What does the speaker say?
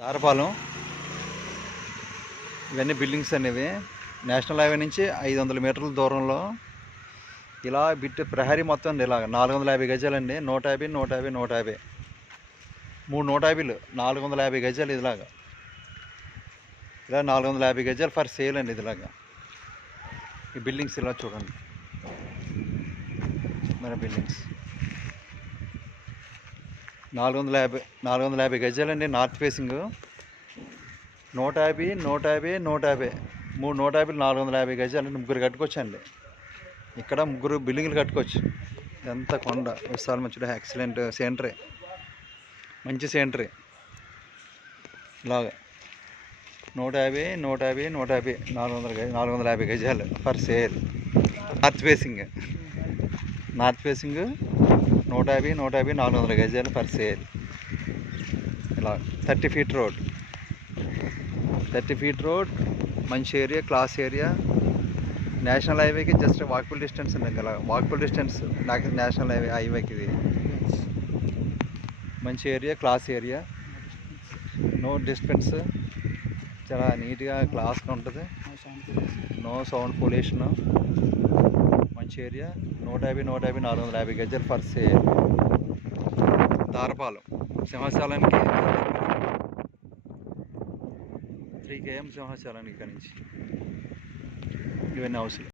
దారపాలెం ఇవన్నీ బిల్డింగ్స్ అనేవి. National highway నుంచి ఐదు వందల మీటర్ల దూరంలో ఇలా బిట్ ప్రహరీ మొత్తం అండి ఇలాగ. నాలుగు వందల యాభై గజాలండి. నూట యాభై నూట యాభై నూట యాభై. మూడు నూట యాభైలు. నాలుగు వందల యాభై గజాలు ఇదిలాగా. ఇలా నాలుగు వందల యాభై గజాలు ఫర్ సేల్ అండి ఇదిలాగా. ఈ బిల్డింగ్స్ ఇలా చూడండి. మన బిల్డింగ్స్. నాలుగు వందల యాభై నాలుగు వందల యాభై గజాలండి నార్త్ ఫేసింగ్. నూట యాభై నూట యాభై నూట యాభై. మూడు నూట యాభై నాలుగు వందల యాభై గజాలు ముగ్గురు కట్టుకోవచ్చు అండి ఇక్కడ ముగ్గురు బిల్డింగ్లు కట్టుకోవచ్చు. ఎంత కొండ. విశాల మంచి ఎక్సలెంట్ సేంటరీ. మంచి సేంటరీ. ఇలాగా. నూట యాభై నూట యాభై నూట యాభై. నాలుగు వందల గజ నాలుగు వందల యాభై గజాలు for sale. North facing. North facing నూట యాభై నూట యాభై నాలుగు వందల గజాలు పర్ సేల్ ఇలా thirty feet road thirty feet road మంచి ఏరియా క్లాస్ ఏరియా నేషనల్ హైవేకి జస్ట్ వాకబుల్ డిస్టెన్స్ ఉంది అలా వాకబుల్ డిస్టెన్స్ నాకు నేషనల్ హైవే హైవేకి ఇది మంచి area class area no distance చాలా నీట్గా క్లాస్గా ఉంటుంది నో సౌండ్ పొల్యూషన్ మంచి ఏరియా నూట యాభై నూట యాభై నాలుగు వందల యాభై గజాలు ఫర్ సేల్. తారపాలెం సింహాచలానికి. త్రీ కేఎం సింహాచలానికి ఇక్కడ నుంచి. ఇవన్నీ అవసరం.